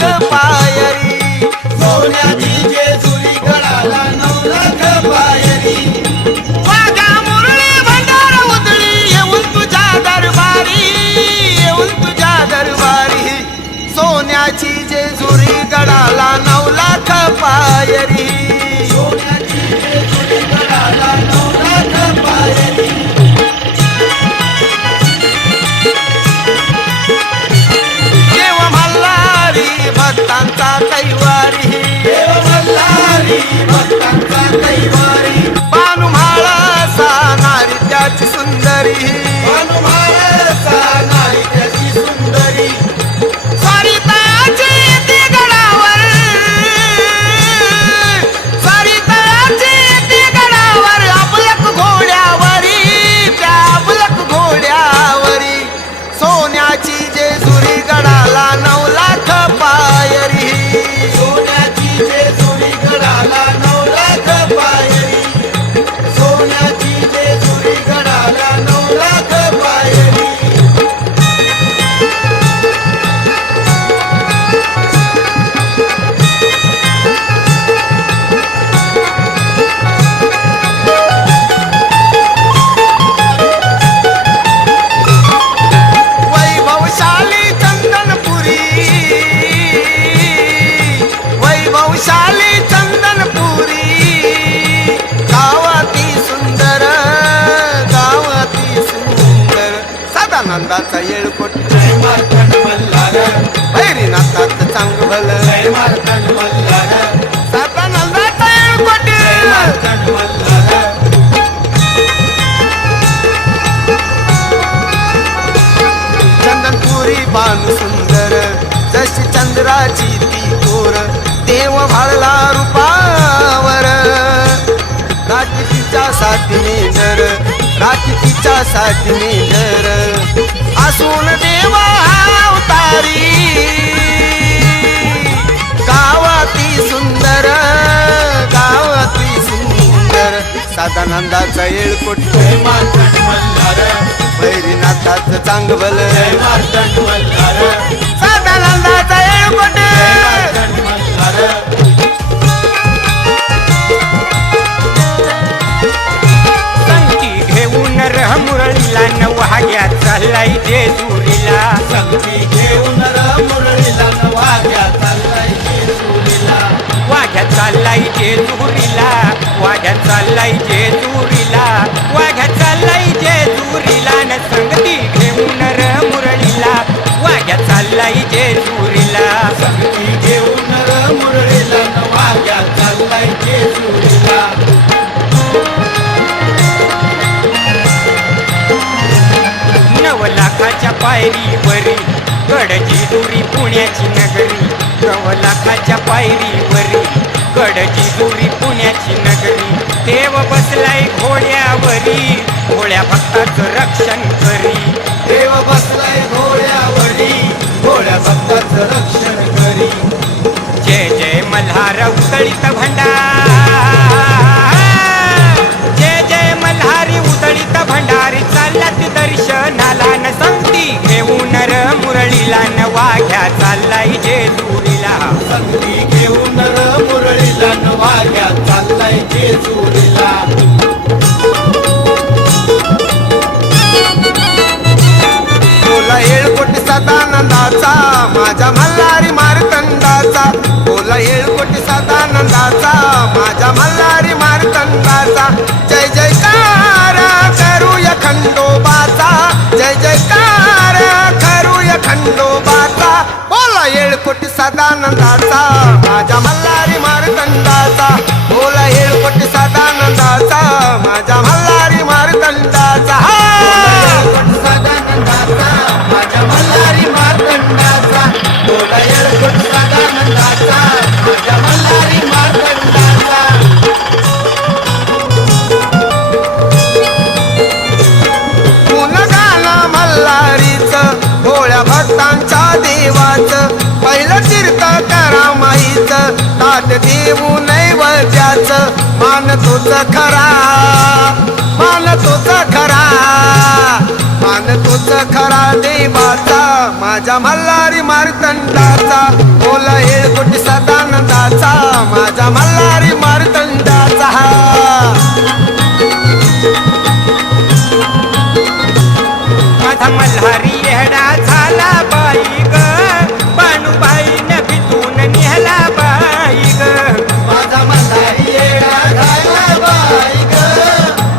लाख पायरी सोन्याची जेजुरी गडाला 9 लाख पायरी वाघ्या मुरळी भंडार उधळी येऊन तुझ्या दरबारी येऊन तुझ्या दरबारी सोन्याची जेजुरी गडाला 9 लाख पायरी सोन्याची जेजुरी गडाला 9 लाख पायरी देव मल्हारी भक्तांचा कैवारी देव मल्हारी भक्तांचा कैवारी पानुमाळा सानारी त्याची सुंदरी हनुमानाचा नारी त्याची सुंदरी सरिताची येते गडावर सरिताची येते गडावर अबलक घोड्यावरी त्या अबलक घोड्यावरी सोन्याची जेजुरी गडाला 9 लाख पायरी सोन्याची जेजुरी गडाला 9 लाख पायरी सोन्याची जेजुरी गडाला 9 लाख पायरी वैभवशाली चंदनपुरी वैभवशाली चंदनपुरी गावाती सुंदर सदानंदाचा येळकोट जय मार्तंड मल्हार भैरीनाथाचं चांग भलं जय मार्तंड मल्हार सदानंदाचा येळकोट जय मार्तंड मल्हार चंदनपुरी बानु सुंदर जशी चंद्राची ती कोर देव भाळला रूपावर रात्री तिच्यासाठी मेंढर रात्री तिच्यासाठी मेंढर असून देवा अवतारी गावाती सुंदर सदानंदाचा येळकोट जय मार्तंड मल्हार भैरीनाथाचं चांगभल जय मार्तंड मल्हार सदानंदाचा येळकोट जय मार्तंड मल्हार संगती घेऊन मुरळीला नवहाग्या चाललाय जेजुरीला संगती घेऊन मुरळीला वाघ्या चाललाय जेजुरीला वाघ्या चाललाय जेजुरीला वाघ्या चाललाय जेजुरीला वाघ्या चाललाय जेजुरीला न संगती घेऊन मुरळीला वाघ्या चाललाय जेजुरीला संगती घेऊन मुरळीला वाघ्या चाललाय जेजुरीला 9 लाखाच्या पायरीवरी गडजेजुरी पुण्याची नगरी 9 लाखाच्या पायरीवरी गडजेजुरी पुण्याची नगरी देव बसलाय घोड्यावरी घोड्या भक्ताचं रक्षण करी देव बसलाय घोड्यावरी घोड्या भक्ताचं रक्षण करी जय जय मल्हार उतळीत भंडार जय जय मल्हारी उतळीत भंडारी चालल्यात दर्शनाला न संगती घेऊन मुरळीला न वाघ्या चाललाय जेजुरीला संगती घेऊन मुरळीला वाघ्या चाललाय जेजुरीला बोला येळकोट सदानंदाचा माझ्या मल्हारी मार्तंडाचा बोला येळकोट सदानंदाचा माझ्या मल्हारी मार्तंडाचा जय जयकार करूया खंडोबाचा जय जयकार करूया खंडोबाचा बोला येळकोट सदानंदाचा माझ्या मल्हारी मार्तंडाचा बोला येळकोट सदानंदाचा माझ्या मल्हारी मार्तंडाचा सदानंदाचा माझ्या मल्हारी मार्तंडाचा बोला येळकोट सदानंदाचा माझ्या मल्हारी मार्तंडाचा गाणं मल्हारीचं भोळ्या भक्तांच्या देवाचं पहिलं तीर्थ करा माईचं ताट देऊ नैवेद्याचं मान तोच खरा मान तोच खरा मान तोच खरा देवाचा माझ्या मल्हारी मार्तंडाचा बोला माझा मल्हारी मार्तंडाचा माझा मल्हारी येडा झाला बाई ग बाणूबाईनं भीतून नेहला बाई ग माझा मल्हारी येडा झाला बाई ग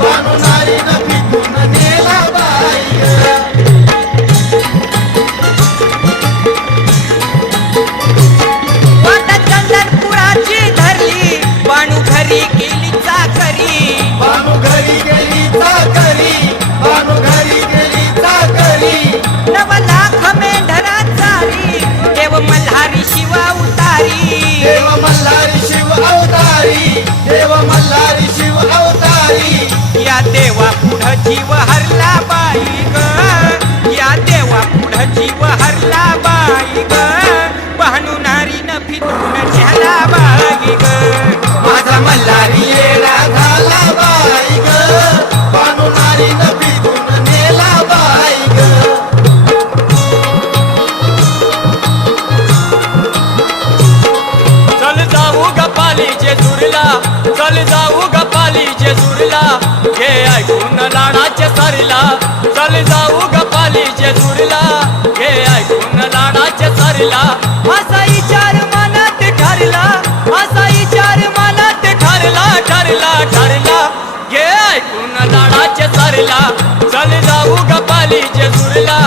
बाणूनारीनं पिटून नेला बाई ग वाटा चंदनपुराची धरली बाणू घरी गेली चाकरी बाणू घरी गेली चाकरी बाणू घरी गेली चाकरी 9 लाख मेंढरा चारी देव मल्हारी शिवा उतारी देव मल्हारी शिव अवतारी देव मल्हारी शिव अवतारी या देवा पुढं जीव हरला बाई ग या देवा पुढं जीव हरला बाई ग बहनू नारीनं फिरून नेला बाई ग माझा मल्हारी येडा झाला बाई ग बाणूनारीनं पिटून नेला बाई ग चल जाऊ गपाली जेजुरीला चल जाऊ गपाली जेजुरीला घे ऐकून लाडाच्या सारीला चल जाऊ गपाली जेजुरीला घे ऐकून लाडाच्या सारीला असा विचार मनात ठरला असा विचार मनात ठरला ठरला ठरला घे ऐकून लाडाच्या सारीला चल जाऊ गपाली जेजुरीला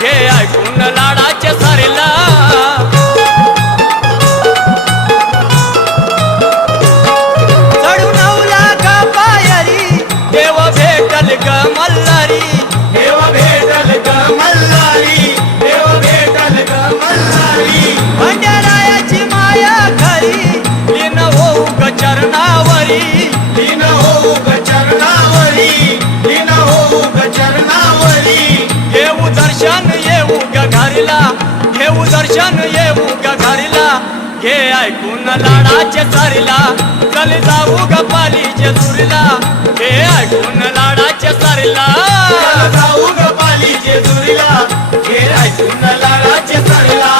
घे ऐकून लाडाच्या सारीला चढून लागा पायरी देव भेटल ग मल्हारी देव भेटल ग मल्हारी देव भेटल ग मल्हारी भंडारायाची माया घरी लीन होऊ ग चरणावरी दिन होऊ ग चरणावरी दिन होऊ ग चरणावरी घेऊ दर्शन येऊ ग घरीला घेऊ दर्शन येऊ ग घरीला घे ऐकून लाडाच्या सारीला चल जाऊ ग पाली जेजुरीला घे ऐकून लाडाच्या सारीला चल जाऊ ग पाली जेजुरीला घे ऐकून लाडाच्या सारीला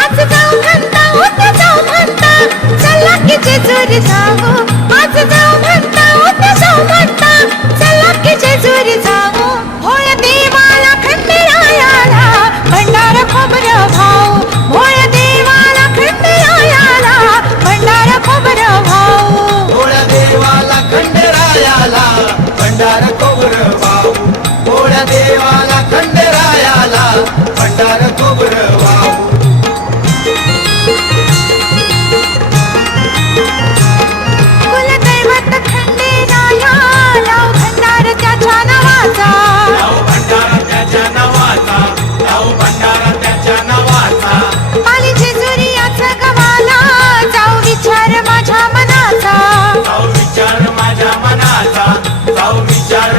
आज जाऊ म्हणता उद्या जाऊ म्हणता चला की जेजुरी जाऊ आज जाऊ म्हणता उद्या जाऊ म्हणता चला की जेजुरी जाऊ होय देवाला खंडेरायाला भंडारा खोबरं भाऊ होय देवाला खंडेरायाला भंडारा खोबरं भाऊ भोळ्या देवाला खंडेरायाला भंडार खोबरं वाहू भोळ्या देवाला खंडेरायाला भंडार खोबरं वाहू कुलदैवत खंडेरायाला भंडार त्याच्या नावाचा लावू भंडारा त्याच्या नावाचा लावू भंडारा त्याच्या नावाचा पाली जेजुरीयाचा गवाला जाऊ विचार माझ्या मनाचा जाऊ विचार माझ्या मनाचा जाऊ विचार